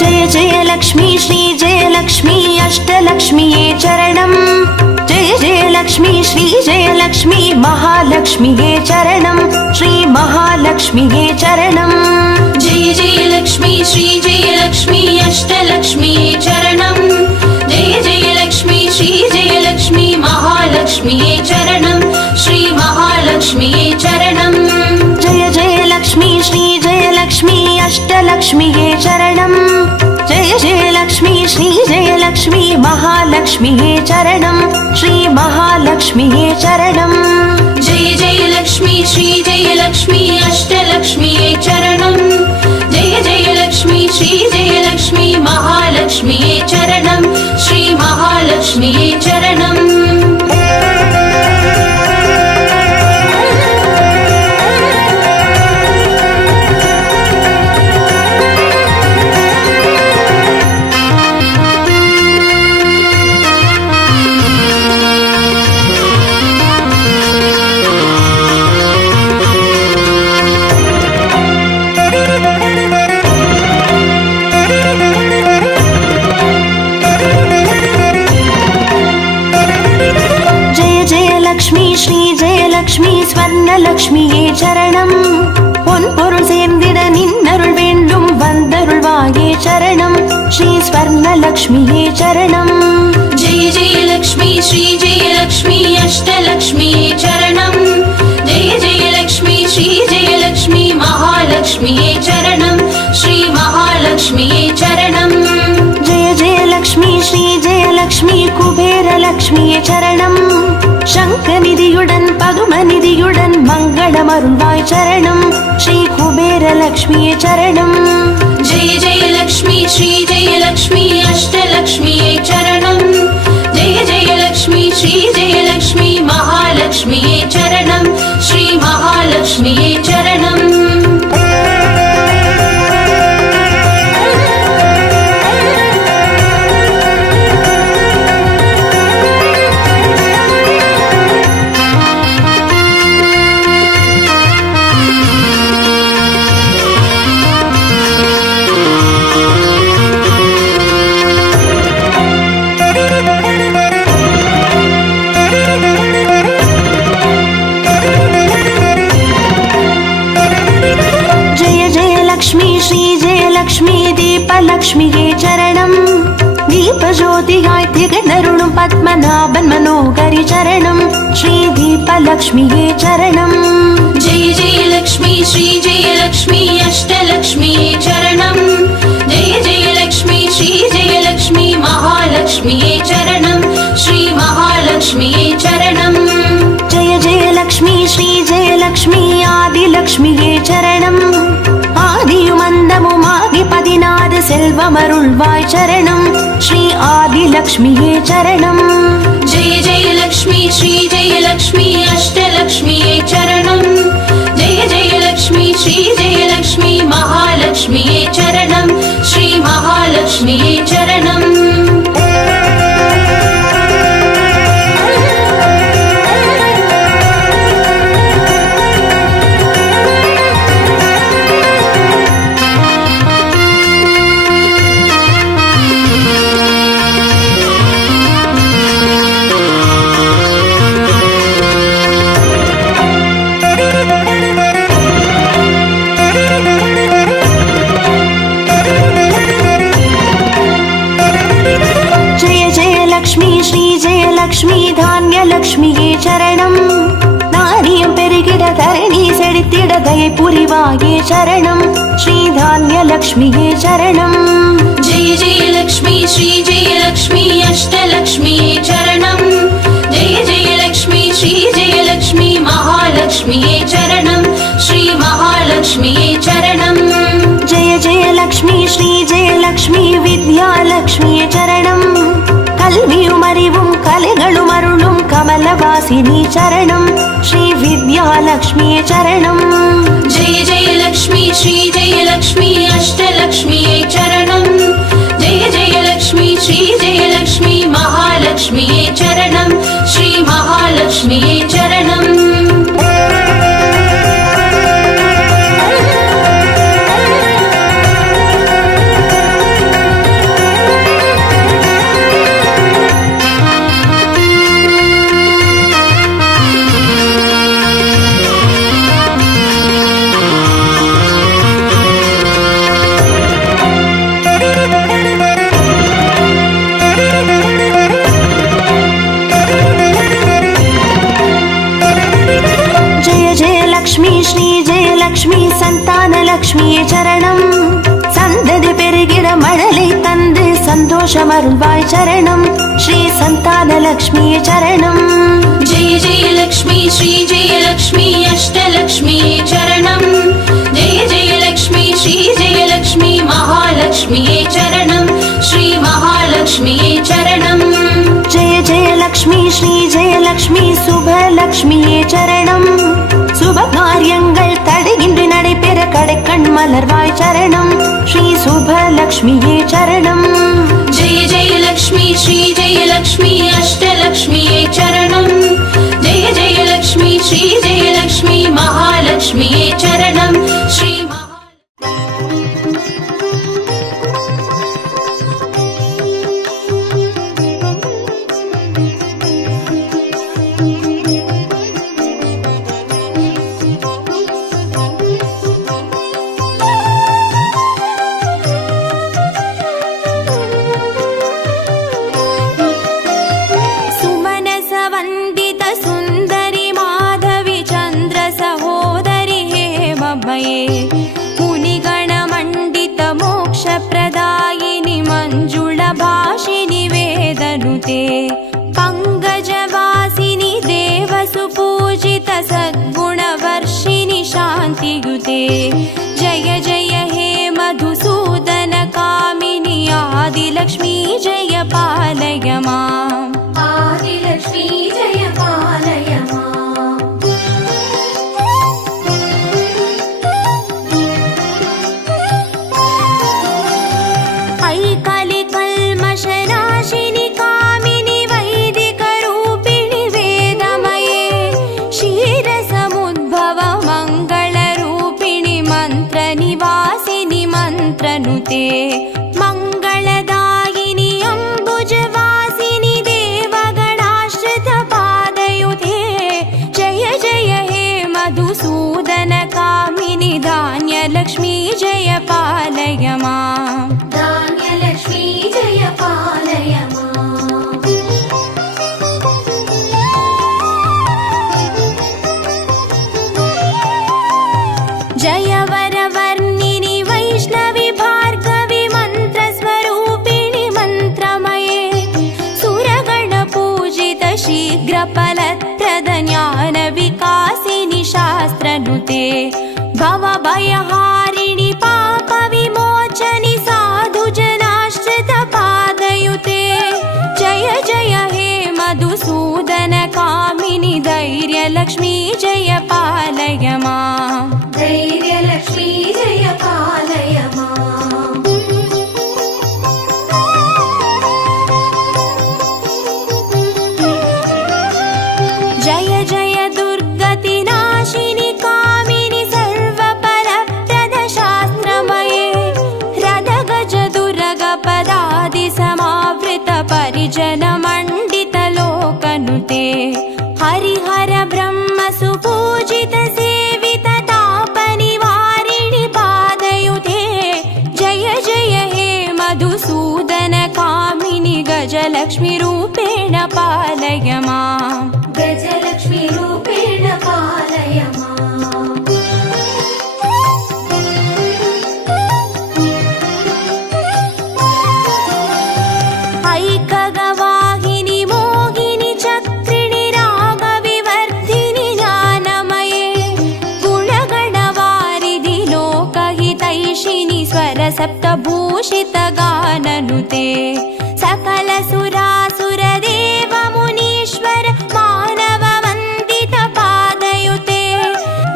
जय जय लक्ष्मी श्री जय लक्ष्मी अष्टलक्ष्मीये चरणम् जय जय लक्ष्मी श्री जय लक्ष्मी महालक्ष्मीये चरणम् श्री महालक्ष्मीये चरणम् जय जय लक्ष्मी श्री जय लक्ष्मी अष्टलक्ष्मीये चरणम् जय जय लक्ष्मी श्री जय लक्ष्मी महालक्ष्मीये चरणम् श्री महालक्ष्मीये चरणम् जय जय लक्ष्मी श्री जय लक्ष्मी अष्टलक्ष्मीये चरणम् जय जय लक्ष्मी श्री जय लक्ष्मी महालक्ष्मीये चरणम् श्री महालक्ष्मीये चरणम् जय जय लक्ष्मी श्री जय लक्ष्मी अष्टलक्ष्मीये चरणम् जय जय लक्ष्मी श्री जय लक्ष्मी महालक्ष्मीये चरणम् श्री महालक्ष्मीये चरणम् லக்ஷ்மி ஸ்வர்ணலக்ஷ்மியே சரணம் பொன்பொருள் சேர்ந்திட நின்னருள் வேண்டும் வந்தருள்வாயே சரணம் ஸ்ரீ ஸ்வர்ணலக்ஷ்மியே சரணம் ஜெய ஜெய லக்ஷ்மி ஸ்ரீ ஜெய லக்ஷ்மி அஷ்டலக்ஷ்மியே சரணம் ஜெய ஜெய லக்ஷ்மி ஸ்ரீ ஜெய லக்ஷ்மி மகாலக்ஷ்மியே சரணம் ஸ்ரீ மகாலக்ஷ்மியே சரணம் ஜெய ஜெய லக்ஷ்மி ஸ்ரீ ஜெய லக்ஷ்மி குபேர லக்ஷ்மியே சரணம் சங்கநிதியுடன் பதுமநிதியுடன் மங்களம் அருள்வாய் சரணம் ஸ்ரீ குபேர லக்ஷ்மியே சரணம் ஜெய ஜெய லக்ஷ்மி ஸ்ரீ ஜெய லக்ஷ்மி அஷ்டலக்ஷ்மியே சரணம் ஜெய ஜெய லக்ஷ்மி ஸ்ரீ ஜெய லக்ஷ்மி மகாலக்ஷ்மியே சரணம் ஸ்ரீ மகாலக்ஷ்மியே சரணம் லக்ஷ்மியே சரணம் தீபஜோதியாய் திகழருளும் பத்மநாபன் மனோகரி சரணம் ஸ்ரீ தீபலக்ஷ்மியே சரணம் ஜெய ஜெய லக்ஷ்மி ஸ்ரீ ஜெய லக்ஷ்மி அஷ்டலக்ஷ்மியே சரணம் ஜெய ஜெய லக்ஷ்மி ஸ்ரீ ஜெய லக்ஷ்மி மகாலக்ஷ்மியே சரணம் ஸ்ரீ மகாலக்ஷ்மியே சரணம் ஜெய ஜெய லக்ஷ்மி ஸ்ரீ ஜெய லக்ஷ்மி ஆதிலக்ஷ்மியே சரணம் ஆதியும் அந்தமுமாகி 16 செல்வமருள்வாய் சரணம் ஸ்ரீ ஆதிலக்ஷ்மியே சரணம் ஜெய ஜெய லக்ஷ்மி ஸ்ரீ ஜெய லக்ஷ்மி அஷ்டலக்ஷ்மியே சரணம் ஜெய ஜெய லக்ஷ்மி ஸ்ரீ ஜெய லக்ஷ்மி மகாலக்ஷ்மியே சரணம் ஸ்ரீ மகாலக்ஷ்மியே சரணம் லக்ஷ்மி தானியலக்ஷ்மியே சரணம் நாரியம் பெருகிட தரணி செழித்திட தயை புரிவாயே சரணம் ஸ்ரீ தானியலக்ஷ்மியே சரணம் ஜெய ஜெய லக்ஷ்மி ஸ்ரீ ஜெய லக்ஷ்மி அஷ்டலக்ஷ்மியே சரணம் ஜெய ஜெய லக்ஷ்மி ஸ்ரீ ஜெய லக்ஷ்மி மகாலக்ஷ்மியே சரணம் ஸ்ரீ மகாலக்ஷ்மியே சரணம் ஜெய ஜெய லக்ஷ்மி ஸ்ரீ ஜெய லக்ஷ்மி வித்யாலக்ஷ்மியே சரணம் கல்வியும் அறிவும் கலைகளும் அருளும் கமலவாசினி சரணம் ஸ்ரீ வித்யாலக்ஷ்மியே சரணம் ஜெய ஜெய லக்ஷ்மி ஸ்ரீ ஜெய லக்ஷ்மி அஷ்டலக்ஷ்மியே சரணம் ஜெய ஜெய லக்ஷ்மி ஸ்ரீ ஜெய லக்ஷ்மி மகாலக்ஷ்மியே சரணம் ஸ்ரீ மகாலக்ஷ்மியே சரணம் அருள்வாய் சரணம் ஸ்ரீ சந்தானலக்ஷ்மியே சரணம் जय जय लक्ष्मी श्री जय लक्ष्मी अष्टलक्ष्मिये चरणं जय जय लक्ष्मी श्री जय लक्ष्मी महालक्ष्मिये चरणं श्री महालक्ष्मिये चरणं जय जय लक्ष्मी श्री जय लक्ष्मी சுபலக்ஷ்மியே சரணம் சுப காரியங்கள் தடையின்றி நடைபெற கடைக்கண் மலர்வாய் சரணம் ஸ்ரீ சுபலக்ஷ்மியே சரணம் जय जय लक्ष्मी श्री जय लक्ष्मी अष्टलक्ष्मिये चरणं जय जय लक्ष्मी श्री जय लक्ष्मी महालक्ष्मिये चरणं श्री मुनिगणमण्डित मोक्षप्रदायिनि मञ्जुळभाषिनि वेदनुते पङ्कजवासिनि देवसुपूजित सद्गुणवर्षिणि शान्तियुते जय जय हे मधुसूदन कामिनि आदिलक्ष्मी जय पालय माम् आदिलक्ष्मी जय पालय माम् कल्मषनाशिनि कामिनि वैदिकरूपिणि वेदमये क्षीरसमुद्भव मङ्गलरूपिणि मन्त्रनिवासिनि मन्त्रनुते मङ्गलदायिनि अम्बुजवासिनि देवगणाश्रितपादयुते जय जय हे मधुसूदन कामिनि धान्यलक्ष्मी जय पालय माम् धान्यलक्ष्मी जय पालय माम् जय वरवर्णिनि वैष्णवि भार्गवि मन्त्रस्वरूपिणि मन्त्रमये सुरगणपूजित शीघ्रफलप्रद ज्ञानविकासिनि शास्त्रनुते भवभयहारिणि पापविमोचनि साधुजनाश्रितपादयुते जय जय हे मधुसूदन कामिनि धैर्यलक्ष्मी जय पालय माम् धैर्यलक्ष्मी जय पालय माम् जय जय दुर्गतिनाशिनि कामिनि सर्वफलप्रद शास्त्रमये रदगज दुर्गपदादि समावृत परिजनमण्डित लोकनुते हरिहर ब्रह्म सुपूजित सेवित तापनिवारिणि पादयुते जय जय हे मधुसूदन कामिनि गजलक्ष्मी रूपेण पालय माम् गजलक्ष्मी रूपेण पालय माम् ऐकगवाहिनि मोहिनि चक्रिणि रागविवर्धिनि ज्ञानमये गुणगणवारिधि लोकहितैषिणि स्वरसप्तभूषित गाननुते सकल सुरासुरदेव मुनीश्वर मानव वन्दित पादयुते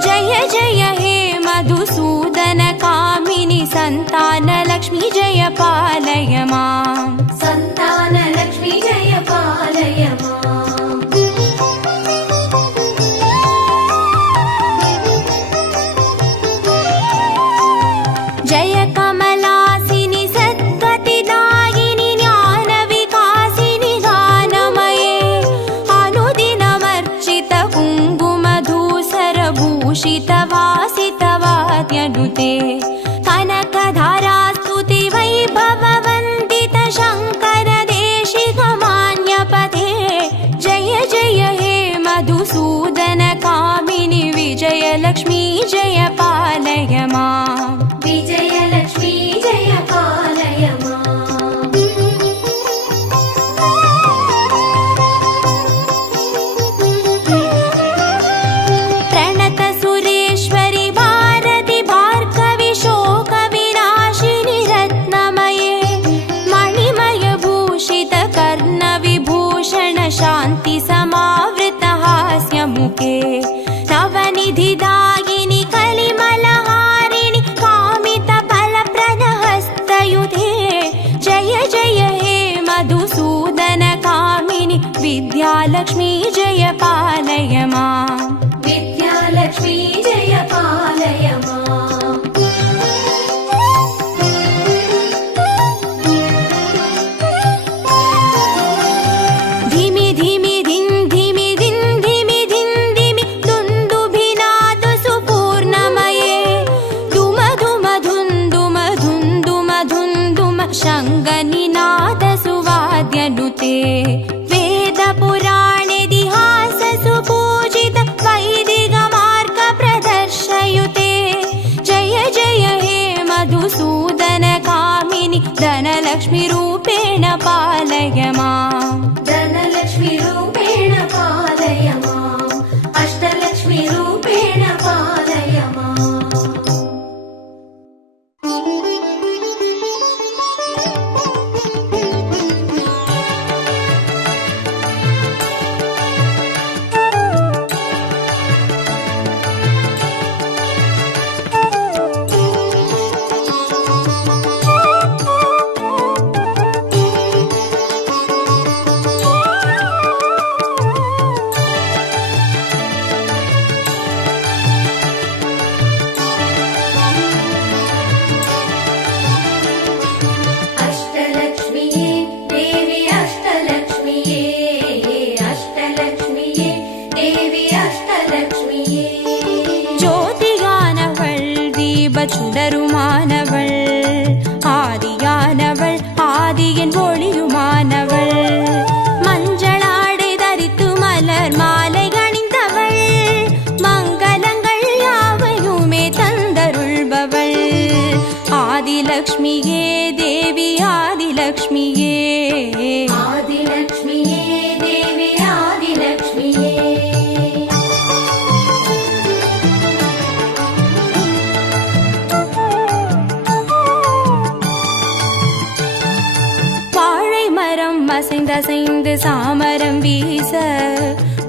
जय जय हे मधुसूदन कामिनि सन्तानलक्ष्मी जय पालय माम् सन्तानलक्ष्मी जय पालय माम् जय कमलासिनि सद्गतिदायिनि ज्ञानविकासिनि गानमये अनुदिनमर्चित कुङ्कुमधूसरभूषित वासितवाद्यनुते कनकधारास्तुति वैभववन्दित पालय माम् विद्यालक्ष्मी जय पालय माम् धिमि धिमि धिन् धिमि धिन् धिमि धिन् धिमि दुन्दुभिनाद सुपूर्णमये धुम धुम धुन्दुम धुन्दुम धुन्दुम शङ्गनिनाद सुवाद्यनुते वेद पुराणेतिहास सुपूजित वैदिक मार्ग प्रदर्शयुते जय जय हे मधुसूदन कामिनि धनलक्ष्मी रूपेण पालय माम् धनलक्ष्मी रूपेण पालय माम् अष्टलक्ष्मी रूपेण पालय माम् अष्टलक्ष्मीये देवी अष्टलक्ष्मीये अष्टलक्ष्मीये देवी अष्टलक्ष्मीये ज्योतिगानवள் தீபச்சுடருமானவள் ஆதியானவள் ஆதியின் ஒளியுமானவள் மஞ்சளாடை தரித்து மலர் மாலை அணிந்தவள் மங்களங்கள் யாவையுமே தந்தருள்பவள் ஆதிலக்ஷ்மியே தேவி ஆதிலக்ஷ்மியே आदिलक्ष्मीये देवी आदिलक्ष्मीये வாழை மரம் அசைந்தசைந்து சாமரம் வீச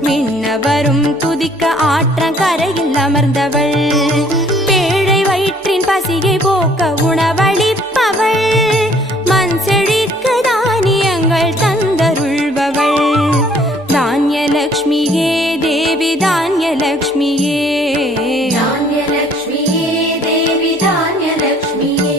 விண்ணவரும் துதிக்க ஆற்றங்கரையில் அமர்ந்தவள் பேழை வயிற்றின் பசியை போக்க உணவளிப்பவள் மண் செழிக்க தானியங்கள் தந்தருள்பவள் தானியலக்ஷ்மியே தேவி தானியலக்ஷ்மியே धान्यलक्ष्मीये देवी धान्यलक्ष्मीये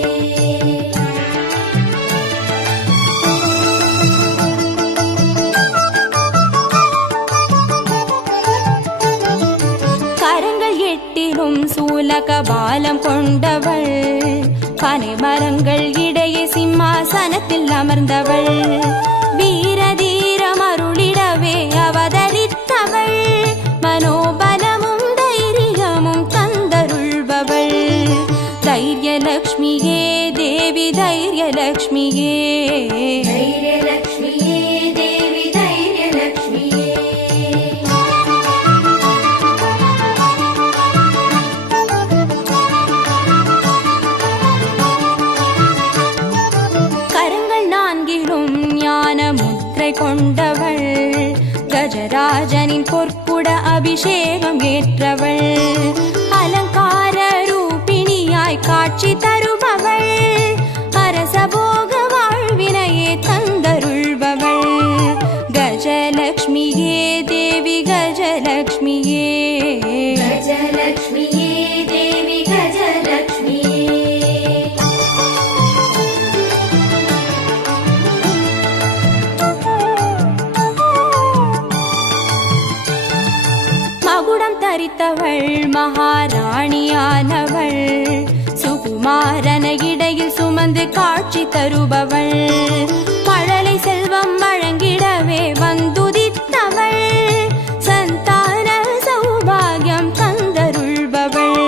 கரங்கள் எட்டிலும் சூலக பாலம் கொண்டவள் பனை மரங்கள் இடையே சிம்மாசனத்தில் அமர்ந்தவள் வீரதீரம் அருளிடவே அவதரித்தவள் மனோபலமும் தைரியமும் தந்தருள்பவள் தைரியலக்ஷ்மியே தேவி தைரியலக்ஷ்மியே धैर्यलक्ष्मीये देवी धैर्यलक्ष्मीये கரங்கள் நான்கிலும் ஞான முத்திரை கொண்டவள் கஜராஜனின் பொற்குட அபிஷேகம் ஏற்றவள் அலங்கார ரூபிணியாய் காட்சி தருபவள் அரசபோக வாழ்வினையே தந்தருள்பவள் கஜலக்ஷ்மியே தேவி கஜலக்ஷ்மியே गजलक्ष्मीये देवी गजलक्ष्मीये மகுடம் தரித்தவள் மகாராணியானவள் சுகுமாரன இடையில் சுமந்து காட்சி தருபவள் மழலை செல்வம் வழங்கிடவே வந்துதித்தவள் சந்தான சௌபாகியம் தந்தருள்பவள்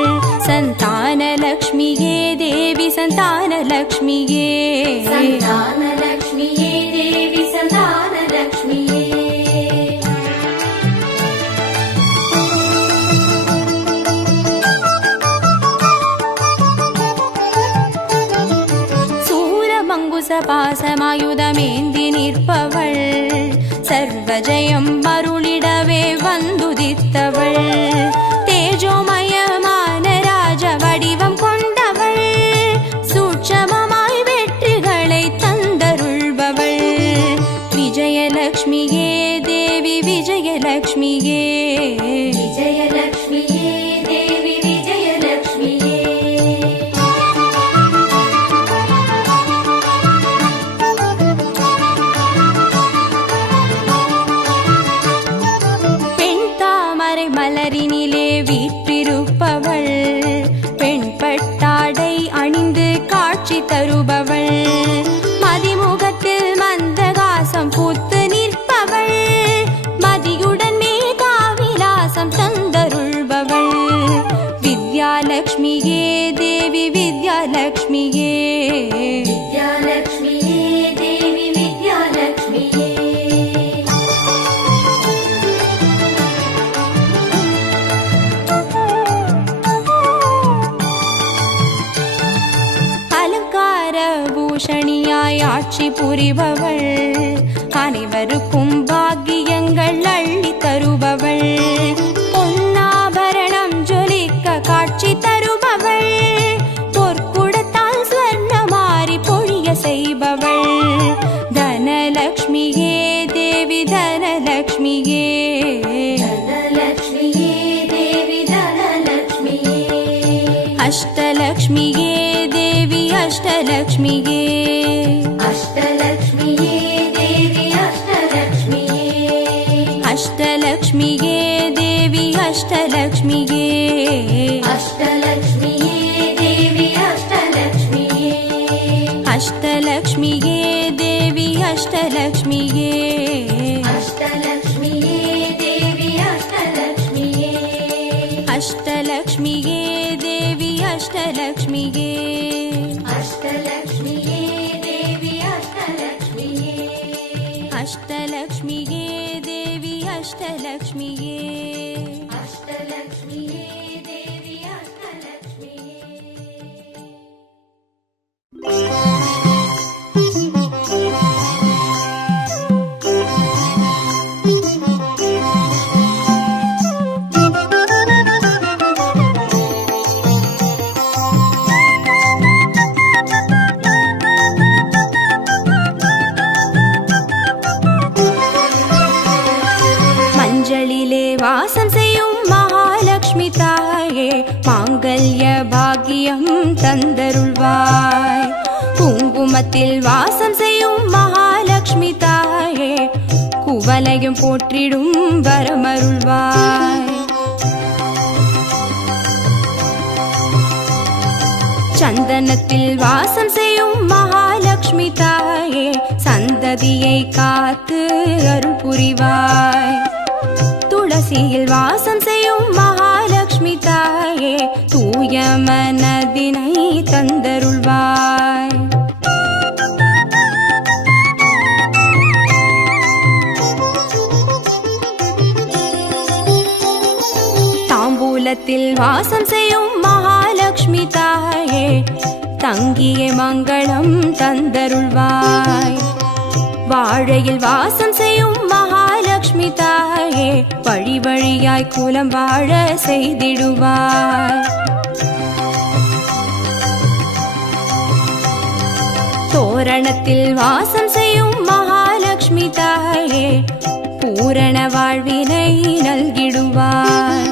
சந்தான லக்ஷ்மியே தேவி சந்தான லக்ஷ்மியே सन्तानलक्ष्मीये देवी सन्तानलक्ष्मीये சூரமங்குச பாசமாயுதமேந்தி நிற்பவள் சர்வஜயம் அருளிடவே வந்துதித்தவள் தேஜோமயமான ராஜ வடிவம் கொண்டவள் சூட்சமமாய் வெற்றிகளை தந்தருள்பவள் விஜயலக்ஷ்மியே தேவி விஜயலக்ஷ்மியே மணியாய் ஆட்சி புரிபவள், அனைவருக்கும் பாக்கியங்கள் அள்ளி தருபவள், பொன்னாபரணம் ஜொலிக்க காட்சி தருபவள், பொற்குடத்தால் ஸ்வர்ணமாரி பொழிய செய்பவள், தனலக்ஷ்மியே தேவி தனலக்ஷ்மியே, தனலக்ஷ்மியே தேவி தனலக்ஷ்மியே, அஷ்டலக்ஷ்மியே தேவி அஷ்டலக்ஷ்மியே, அஷ்டலக்ஷ்மியே தேவி அஷ்டலக்ஷ்மியே, அஷ்டலக்ஷ்மியே தேவி அஷ்டலக்ஷ்மியே, அஷ்டலக்ஷ்மியே தேவி அஷ்டலக்ஷ்மியே, அஷ்டலக்ஷ்மியே தேவி அஷ்டலக்ஷ்மியே, அஷ்டலக்ஷ்மியே தேவி அஷ்டலக்ஷ்மியே, அஷ்டலக்ஷ்மியே தேவி அஷ்டலக்ஷ்மியே, அஷ்டலக்ஷ்மியே தேவி அஷ்டலக்ஷ்மியே, அஷ்டலக்ஷ்மியே தேவி அஷ்டலக்ஷ்மியே, அஷ்டலக்ஷ்மியே தேவி அஷ்டலக்ஷ்மியே. மஞ்சளிலே வாசம் செய்யும் மகாலட்சுமி தாயே, மாங்கல்ய பாக்கியம் தந்தருள்வாய், குங்குமத்தில் வாசம் செய்யும் மகாலட்சுமி தாயே, குவலையும் போற்றிடும் வரமருள்வாய், சந்தனத்தில் வாசம் செய்யும் மகாலட்சுமி தாயே, சந்ததியை காத்து அருள் புரிவாய், துளசியில் வாசம் செய்யும் மகாலட்சுமி தாயே, தூய மனதினை தந்தருள்வாய், தாம்பூலத்தில் வாசம் செய்யும் மகாலட்சுமி தாயே, தங்கிய மங்களம் தந்தருள்வாய், வாழையில் வாசம் செய்யும் மகாலட்சுமி தாயே, வழி வழியாய் குலம் வாழ செய்திடுவாய், தோரணத்தில் வாசம் செய்யும் மகாலட்சுமி தாயே, பூரண வாழ்வினை நல்கிடுவாய்,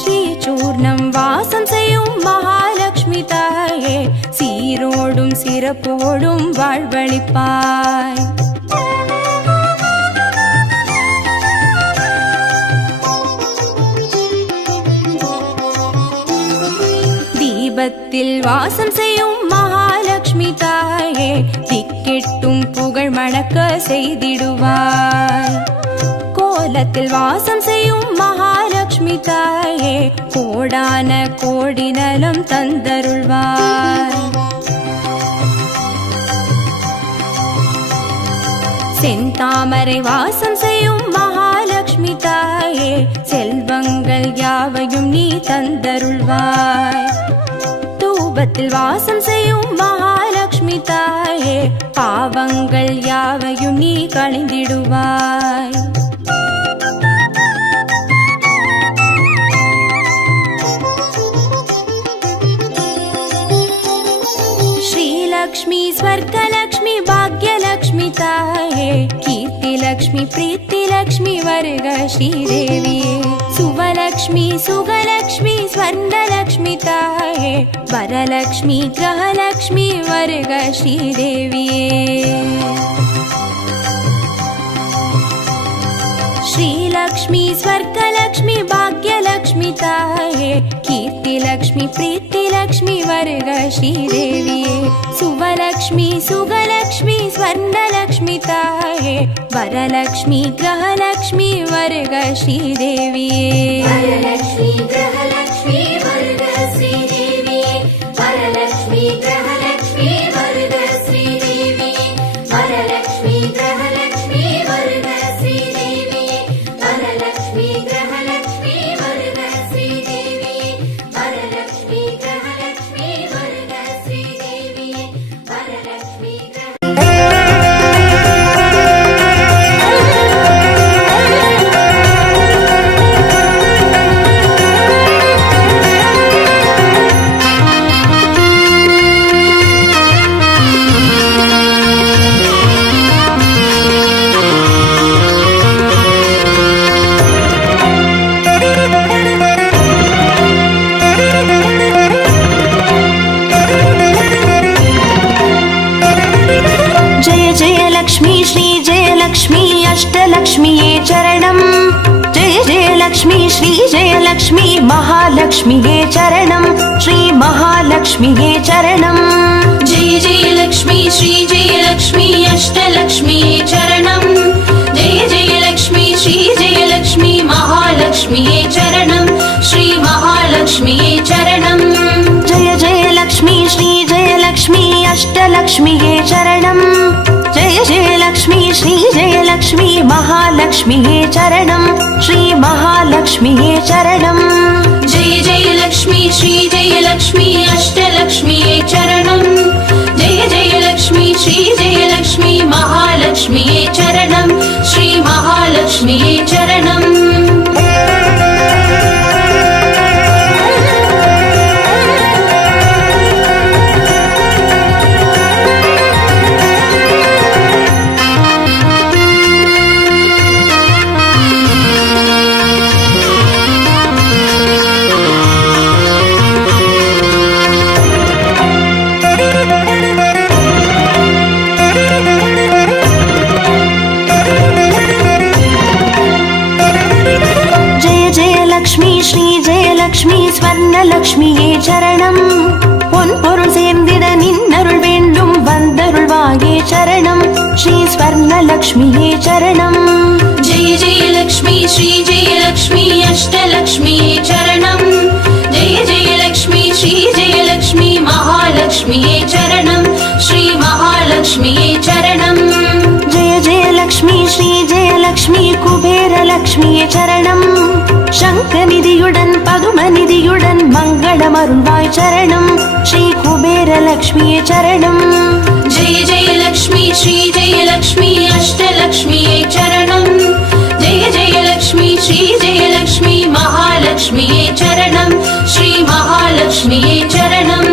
ஸ்ரீ சூர்ணம் வாசம் செய்யும் மகாலட்சுமி தாயே, சீரோடும் சிறப்போடும் வாழ்வளிப்பாய், தீபத்தில் வாசம் செய்யும் மகாலட்சுமி தாயே, திக்கெட்டும் புகழ் மணக்க செய்திடுவாய், கோலத்தில் வாசம் செய்யும் மகாலட்சுமி தாயே, கோடான கோடி நலம் தந்தருள்வாய், செந்தாமரை வாசம் செய்யும் மகாலட்சுமி தாயே, செல்வங்கள் யாவையும் நீ தந்தருள்வாய், தூபத்தில் வாசம் செய்யும் மகாலட்சுமி தாயே, பாவங்கள் யாவையும் நீ களைந்திடுவாய், श्रीलक्ष्मी स्वर्गलक्ष्मी भाग्यलक्ष्मी ताये, कीर्तिलक्ष्मी प्रीतिलक्ष्मी वर्ग श्रीदेविये, सुवलक्ष्मी सुगलक्ष्मी स्वर्णलक्ष्मी ताये, वरलक्ष्मी ग्रहलक्ष्मी वर्ग श्रीदेविये, श्रीलक्ष्मी स्वर्गलक्ष्मी भाग्यलक्ष्मी ताये, कीर्तिलक्ष्मी प्रीतिलक्ष्मी वर्ग श्रीदेविये, सुवलक्ष्मी सुगलक्ष्मी स्वर्णलक्ष्मी ताये, वरलक्ष्मी ग्रहलक्ष्मी वर्ग श्रीदेविये, वरलक्ष्मी ग्रहलक्ष्मी वर्ग श्रीदेविये, वरलक्ष्मी ग्रहलक्ष्मी वर्ग श्रीदेविये, वरलक्ष्मी ग्रहलक्ष्मी वर्ग श्रीदेविये, वरलक्ष्मी ग्रहलक्ष्मी वर्ग श्रीदेविये, वरलक्ष्मी ग्रहलक्ष्मी वर्ग श्रीदेविये, वरलक्ष्मी जयलक्ष्मी श्रीजयलक्ष्मी अष्टलक्ष्म्ये चरणम् जय जयलक्ष्मी श्रीजयलक्ष्मी महालक्ष्म्ये चरणम् श्री महालक्ष्म्ये चरणम् जय जयलक्ष्मी श्रीजयलक्ष्मी अष्टलक्ष्म्ये चरणम् जय जयलक्ष्मी श्रीजयलक्ष्मी महालक्ष्म्ये चरणम् श्री महालक्ष्म्ये चरणम् जय जयलक्ष्मी श्रीजयलक्ष्मी अष्टलक्ष्म्ये चरणम् जय जयलक्ष्मी श्रीजयलक्ष्मी महालक्ष्म्ये चरणम् श्री महालक्ष्म्ये चरणम् जय जयलक्ष्मी श्रीजयलक्ष्मी अष्टलक्ष्म्ये चरणम् जय जयलक्ष्मी श्रीजयलक्ष्मी महालक्ष्म्ये चरणम् श्री महालक्ष्म्ये चरणम् श्रीजयलक्ष्मी स्वर्णलक्ष्म्ये चरणम् பொன்பொருள் சேர்ந்திட நின்னருள் வேண்டும் வந்தருள்வாயே சரணம் ஸ்ரீ ஸ்வர்ணலக்ஷ்மியே சரணம் जय जयलक्ष्मी श्रीजयलक्ष्मी अष्टलक्ष्म्ये चरणम् जय जयलक्ष्मी श्रीजयलक्ष्मी महालक्ष्म्ये चरणम् श्री महालक्ष्म्ये चरणम् जय जयलक्ष्मी श्रीजयलक्ष्मी कुबेरलक्ष्मिये चरणम् शङ्खनिधियुடன் பதுமநிதியுடன் மங்களமருள்வாய் சரணம் ஸ்ரீ குபேரலக்ஷ்மியே சரணம் जय जयलक्ष्मी श्रीजयलक्ष्मी अष्टलक्ष्म्ये चरणम् जय जयलक्ष्मी श्रीजयलक्ष्मी महालक्ष्म्ये चरणम् श्री महालक्ष्म्ये चरणम्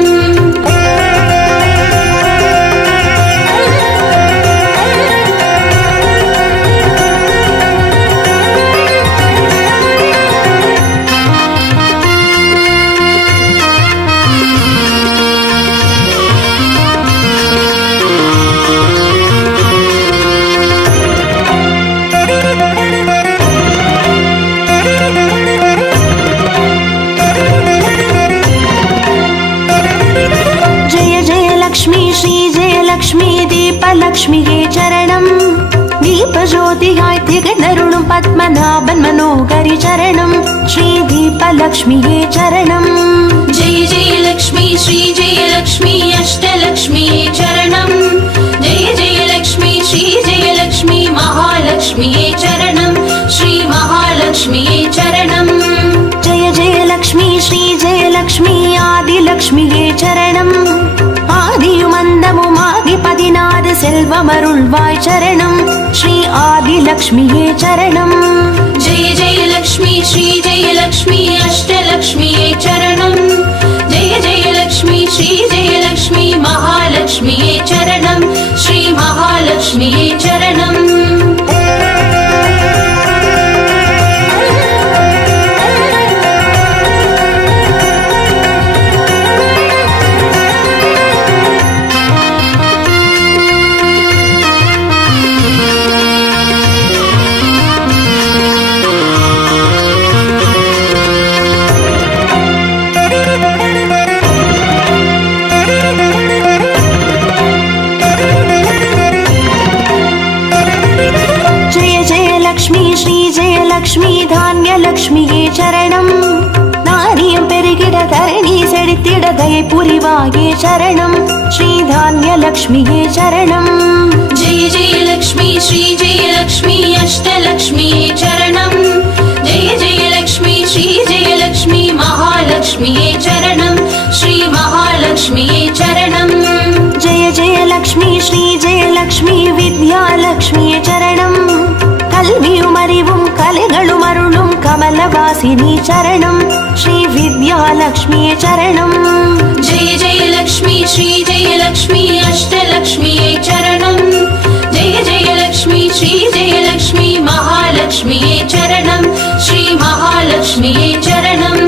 லக்ஷ்மியே சரணம் தீபஜோதியாய் திகழருளும் பத்மநாபன் மனோகரி சரணம் ஸ்ரீ தீபலக்ஷ்மியே சரணம் जय जयलक्ष्मी श्रीजयलक्ष्मी अष्टलक्ष्म्ये चरणम् जय जयलक्ष्मी श्रीजयलक्ष्मी महालक्ष्म्ये चरणम् श्री महालक्ष्म्ये चरणम् जय जयलक्ष्मी श्रीजयलक्ष्मी आदिलक्ष्मिये சரணம் ஆதியுமந்தமுமாகி 16 செல்வமருள்வாய் சரணம் ஸ்ரீ ஆதிலக்ஷ்மியே சரணம் जय जयलक्ष्मी श्रीजयलक्ष्मी अष्टलक्ष्म्ये चरणम् जय जयलक्ष्मी श्रीजयलक्ष्मी महालक्ष्म्ये चरणम् श्री महालक्ष्म्ये चरणम् லக்ஷ்மி தானியலக்ஷ்மியே சரணம் நாரியம் பெருகிட தரணி செழித்திட தயை புரிவாயே சரணம் ஸ்ரீ தானியலக்ஷ்மியே சரணம் जय जयलक्ष्मी श्रीजयलक्ष्मी अष्टलक्ष्म्ये चरणम् जय जयलक्ष्मी श्रीजयलक्ष्मी महालक्ष्म्ये चरणम् श्री महालक्ष्म्ये चरणम् जय जयलक्ष्मी श्रीजयलक्ष्मी विद्यालक्ष्मिये சரணம் கல்வியும் அறிவும் கலைகளும் அருளும் கமலவாசினி சரணம் ஸ்ரீ வித்யாலக்ஷ்மியே சரணம் जय जयलक्ष्मी श्रीजयलक्ष्मी अष्टलक्ष्म्ये चरणम् जय जयलक्ष्मी श्रीजयलक्ष्मी महालक्ष्म्ये चरणम् श्री महालक्ष्म्ये चरणम्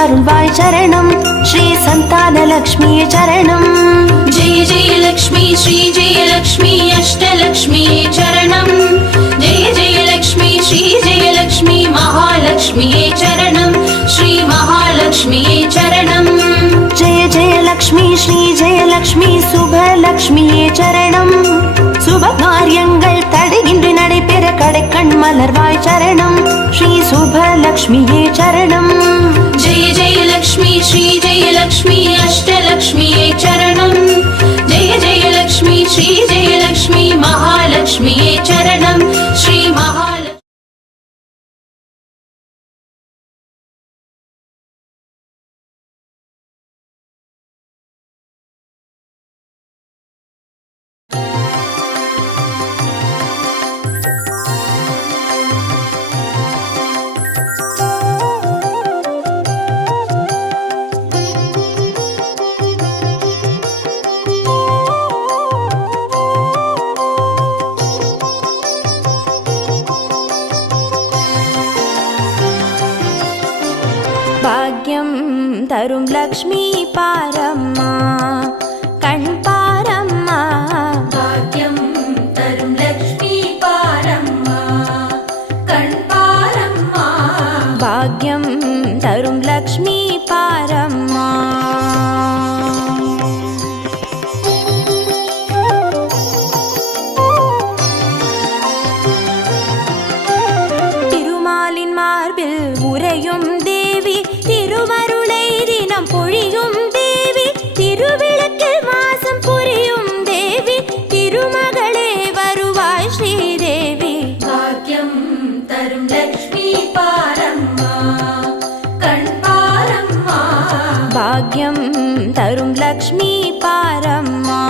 அருள்வாய் சரணம் ஸ்ரீ சந்தானலக்ஷ்மியே சரணம். जय जय लक्ष्मी श्री जय लक्ष्मी अष्टलक्ष्मी चरणं जय जय लक्ष्मी श्री जय लक्ष्मी महालक्ष्मी चरणं श्री महालक्ष्मी चरणं. जय जय लक्ष्मी श्री जय लक्ष्मी சுபலக்ஷ்மியே சரணம். சுப காரியங்கள் தடையின்றி நடைபெற கடைக்கண் மலர்வாய் சரணம் ஸ்ரீ சுபலக்ஷ்மியே சரணம். जय जय लक्ष्मी श्री जय लक्ष्मी अष्टलक्ष्मी चरणं जय जय लक्ष्मी श्री जय लक्ष्मी महालक्ष्मी चरणं श्री महालक्ष्मी. பாக்யம் தரும் லக்ஷ்மி பாரம்மா கண் பாரம்மா. பாக்யம் தரும் லக்ஷ்மி பாரம்மா கண் பாரம்மா. பாக்யம் தரும் லக்ஷ்மி பாரம்மா. திருமாலின் மார்பில் உறையும் தேவி திருவருளை தினம் பொழியும் தேவி திருவிளக்கில் வாசம் புரியும் தேவி திருமகளே வருவாய் ஸ்ரீதேவி. பாக்யம் தரும் லக்ஷ்மி பாரம்மா கண் பாரம்மா. பாக்யம் தரும் லக்ஷ்மி பாரம்மா.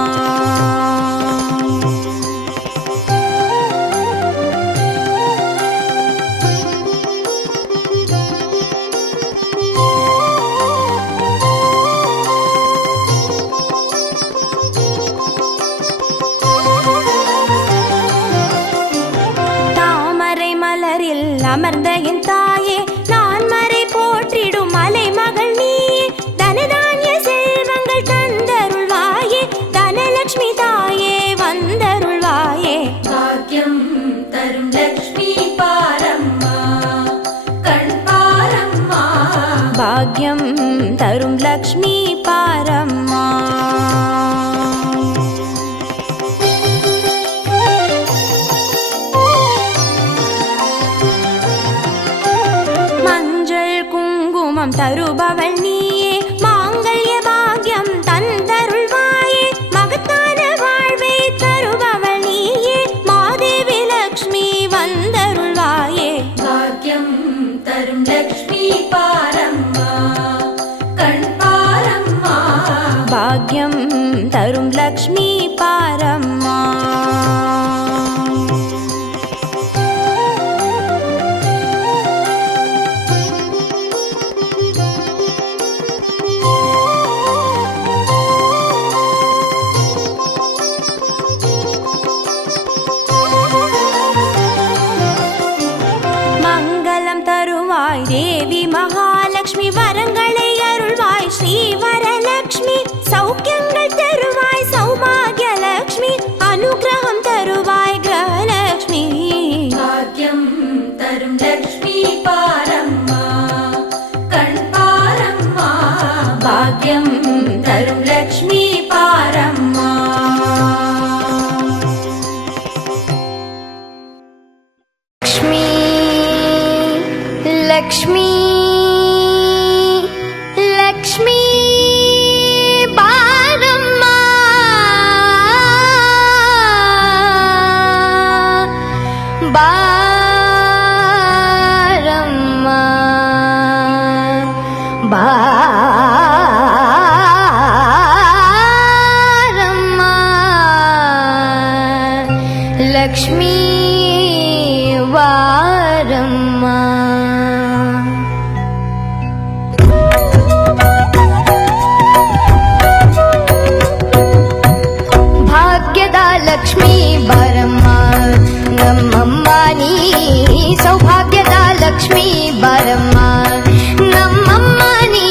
தாமரை மலரில் அமர்ந்த என் தாயே நான் மறை போற்றிடும் மலை மகள் நீயே தனதானிய செல்வங்கள் தந்தருள்வாயே தனலட்சுமி தாயே வந்தருள்வாயே. பாக்யம் தரும் லக்ஷ்மி பாரம்மா கண் பாரம்மா. பாக்யம் தரும் லக்ஷ்மி பாரம்மா. மஞ்சள் குங்குமம் தருபவள் நீயே மாங்கல்ய பாக்யம் தந்தருள்வாயே மகத்தான வாழ்வை தருபவள் நீயே மாதேவி லக்ஷ்மி வந்தருள்வாயே. பாக்யம் தரும் லக்ஷ்மி பாரம்மா கண் பாரம்மா. பாக்யம் தரும் லக்ஷ்மி பாரம்மா. மங்களம் தருவாய் தேவி மகாலட்சுமி வரங்களை அருள்வாய் ஸ்ரீ வரலட்சுமி சௌக்கியங்கள் தருவாய் சௌபாகிய லட்சுமி அனுகிரகம் தருவாய் கிரகலட்சுமி. பாக்யம் தரும் லக்ஷ்மி பாரம்மா கண் பாரம்மா. பாக்யம் தரும் லக்ஷ்மி பாரம்மா. லக்ஷ்மி லக்ஷ்மி பாரம்மா பாரம்மா பாரம்மா. லக்ஷ்மி வாரம்மா. ಭಾಗ್ಯದ ಲಕ್ಷ್ಮೀ ಬಾರಮ್ಮ ನಮ್ಮಮ್ಮ ನೀ ಸೌಭಾಗ್ಯದ ಲಕ್ಷ್ಮೀ ಬಾರಮ್ಮ ನಮ್ಮಮ್ಮ ನೀ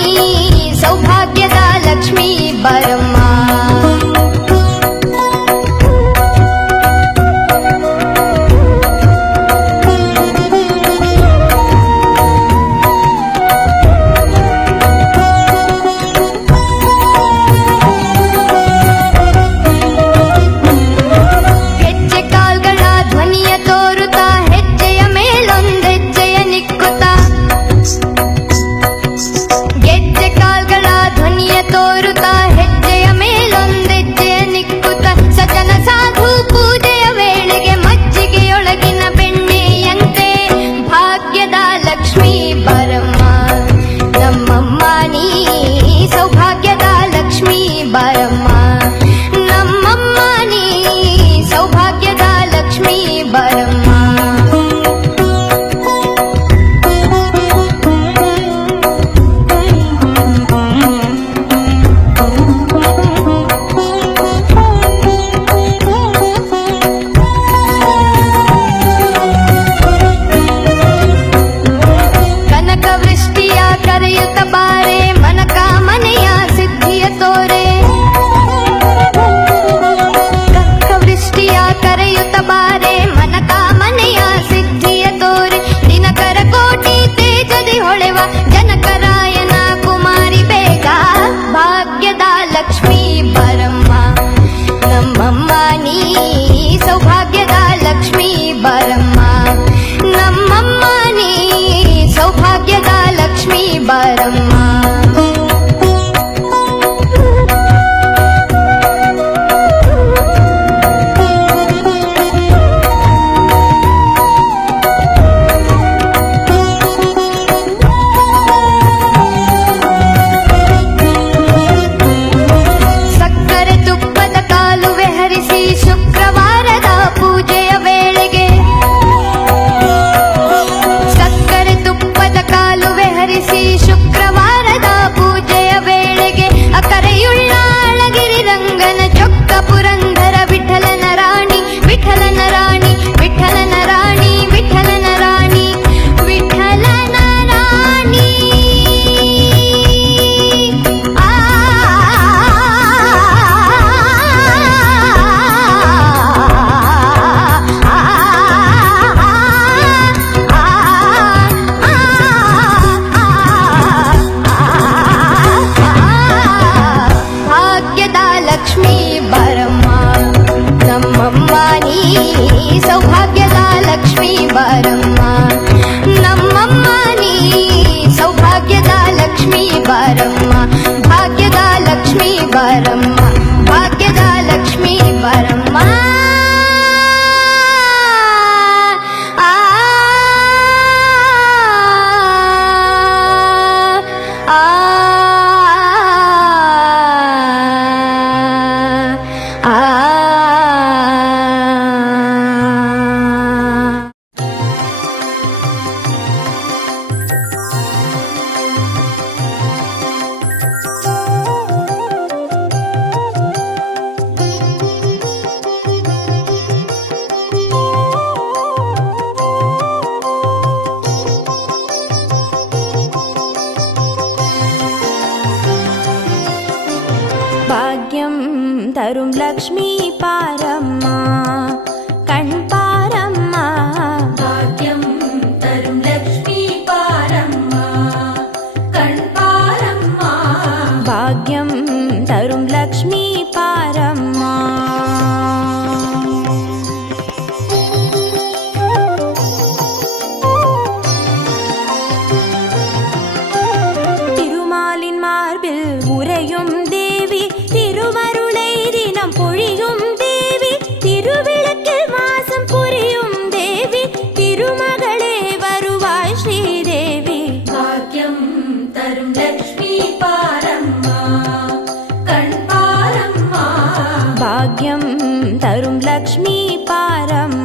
ಬರಮ್ಮ ನಮ್ಮಮ್ಮ ನೀ ಸೌಭಾಗ್ಯದ ಲಕ್ಷ್ಮೀ ಬರಮ್ಮ ಶುಕ್ರವಾರದ ಪೂಜೆಯ ವೇಳೆಗೆ ಸಕ್ಕರೆ ತುಪ್ಪದ ಕಾಲುವೆ ಹರಿಸಿ ಶುಕ್ರವಾರದ ಪೂಜೆಯ ವೇಳೆಗೆ ಅಕರೆಯುಳ್ಳ ಅಳಗಿರಿ ರಂಗನ ಚೊಕ್ಕ ಪುರಂದರ ವಿಠಲನ ರಾಣಿ ವಿಠಲನ ರಾಣಿ ವಿಠಲನ ರಾಣಿ ವಿಠಲನ ರಾಣಿ ವಿಠಲನ ರಾಣಿ ಲಕ್ಷ್ಮೀ ಬರಮ್ಮ ನಮ್ಮಮ್ಮ ನೀ ಸೌಭಾಗ್ಯದ ಲಕ್ಷ್ಮೀ ಬರಮ್ಮ ನಮ್ಮಮ್ಮ ನೀ ಸೌಭಾಗ್ಯದ ಲಕ್ಷ್ಮೀ ಬರಮ್ಮ ಭಾಗ್ಯದ ಲಕ್ಷ್ಮೀ ಬರಮ್ಮ ಭಾಗ್ಯದ ಲಕ್ಷ್ಮೀ ಬರಮ್ಮ ಭಾಗ್ಯಂ ತರುಂ ಲಕ್ಷ್ಮೀ ಪಾರಮ್ಮ ಕಣ್ಪಾರಮ್ಮ ಭಾಗ್ಯಂ ತರುಂ ಲಕ್ಷ್ಮೀ ಪಾರಮ್ಮ ಕಣ್ಪಾರಮ್ಮ ಭಾಗ್ಯಂ ತರುಂ ಲಕ್ಷ್ಮೀ ಪಾರಮ್ಮ திருமாலின் மார்பில் உறையும் தேவி திருவருளை தினம் பொழியும் தேவி திருவிளக்கில் வாசம் புரியும் தேவி திருமகளே வருவாய் ஸ்ரீதேவி ಭಾಗ್ಯಂ ತರುಂ ಲಕ್ಷ್ಮೀ ಪಾರಮ್ಮ ಕಣ್ಪಾರಮ್ಮ ಭಾಗ್ಯಂ ತರುಂ ಲಕ್ಷ್ಮೀ ಪಾರಮ್ಮ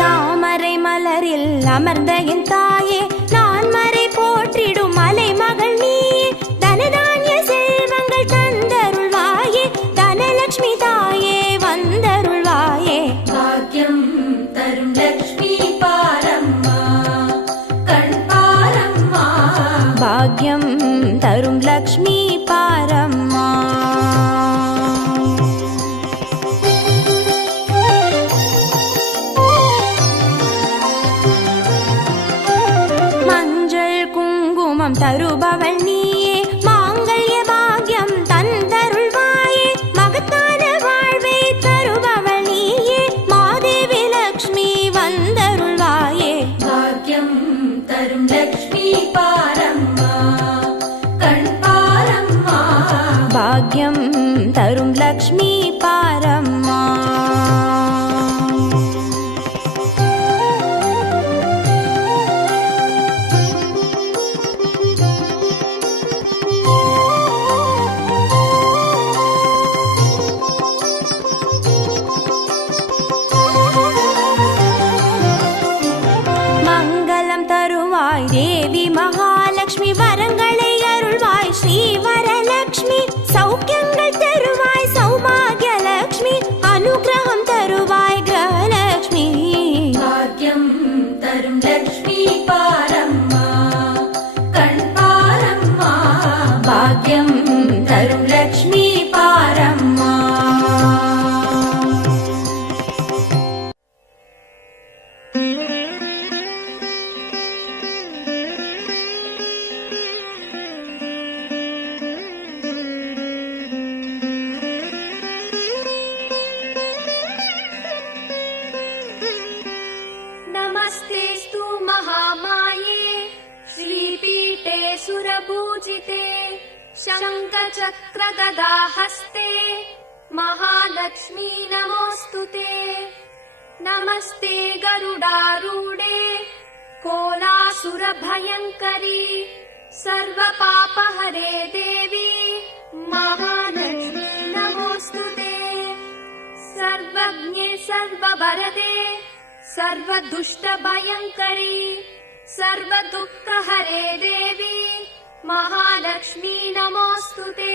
தாமரை மலரில் அமர்ந்த என் தாயே நான் மறை போற்றிடும் மலை மகள் நீயே தனதானிய செல்வங்கள் தந்தருள்வாயே தனலட்சுமி தாயே வந்தருள்வாயே ಭಾಗ್ಯಂ ತರುಂ ಲಕ್ಷ್ಮೀ ಪಾರಮ್ಮ ಕಣ್ಪಾರಮ್ಮ ಭಾಗ್ಯಂ ತರುಂ ಲಕ್ಷ್ಮೀ ಪಾರಮ್ಮ மஞ்சள் குங்குமம் தருபவள் நீயே மாங்கல்ய பாக்யம் தந்தருள்வாயே மகத்தான வாழ்வை தருபவள் நீயே மாதேவி லக்ஷ்மி வந்தருள்வாயே ಭಾಗ್ಯಂ ತರುಂ ಲಕ್ಷ್ಮೀ ಪಾರಮ್ಮ ಕಣ್ಪಾರಮ್ಮ ಭಾಗ್ಯಂ ತರುಂ ಲಕ್ಷ್ಮೀ ಪಾರಮ್ಮ नमस्तेस्तु महामाये श्रीपीठे सुरपूजिते शङ्खचक्रगदाहस्ते महालक्ष्मी नमोऽस्तुते। नमस्ते गरुडारूढे कोलासुरभयङ्करी सर्वपापहरे देवी महालक्ष्मी नमोऽस्तुते। सर्वज्ञे सर्ववरदे सर्वदुष्टभयङ्करी सर्वदुःखहरे देवी महालक्ष्मी नमोऽस्तुते।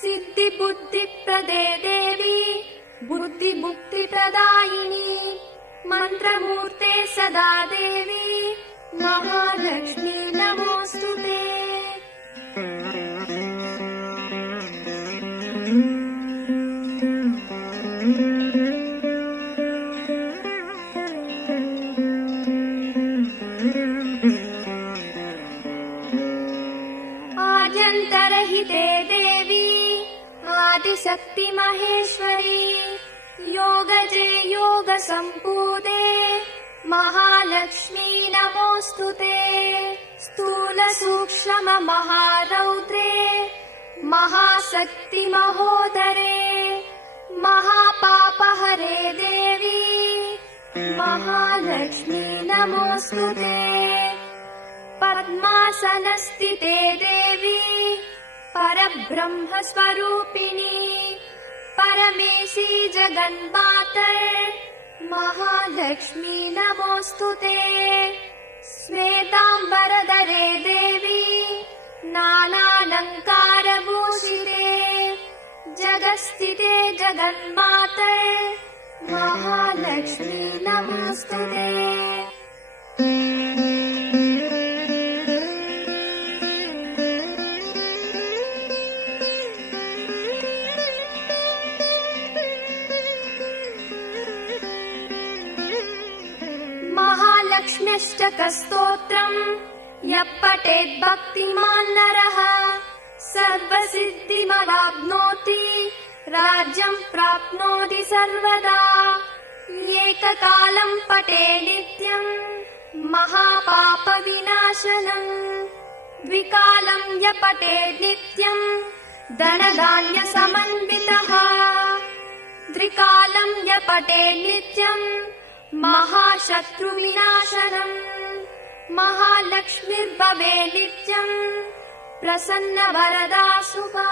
सिद्धिबुद्धिप्रदे देवी बुद्धिमुक्तिप्रदायिनी मन्त्रमूर्ते सदा देवी महालक्ष्मी नमोऽस्तुते। आद्यन्तरहिते देवी आदिशक्ति महेश्वरी योगजे योगसम्पूते महालक्ष्मी नमोऽस्तुते। स्थूलसूक्ष्म महारौद्रे महाशक्ति महोदरे महापापहरे देवी महालक्ष्मी नमोऽस्तुते। पद्मासनस्थिते देवी परब्रह्मस्वरूपिणी परमेशी जगन्मातर् महालक्ष्मी नमोऽस्तुते। श्वेताम्बरधरे देवी नानालङ्कारभूषिते जगत्स्थिते जगन्मातर् महालक्ष्मी नमोऽस्तुते। महालक्ष्म्यष्टकस्तोत्रम् यः पठेत् भक्तिमान् नरः सर्वसिद्धिमवाप्नोति राज्यं प्राप्नोति सर्वदा। एककालं पठे नित्यं महापापविनाशनम् द्विकालं यः पठेत् नित्यं धनधान्यसमन्वितः त्रिकालं यः पठेत् नित्यं महाशत्रुविनाशनम् महालक्ष्मीर्भवे नित्यं प्रसन्नवरदा शुभा।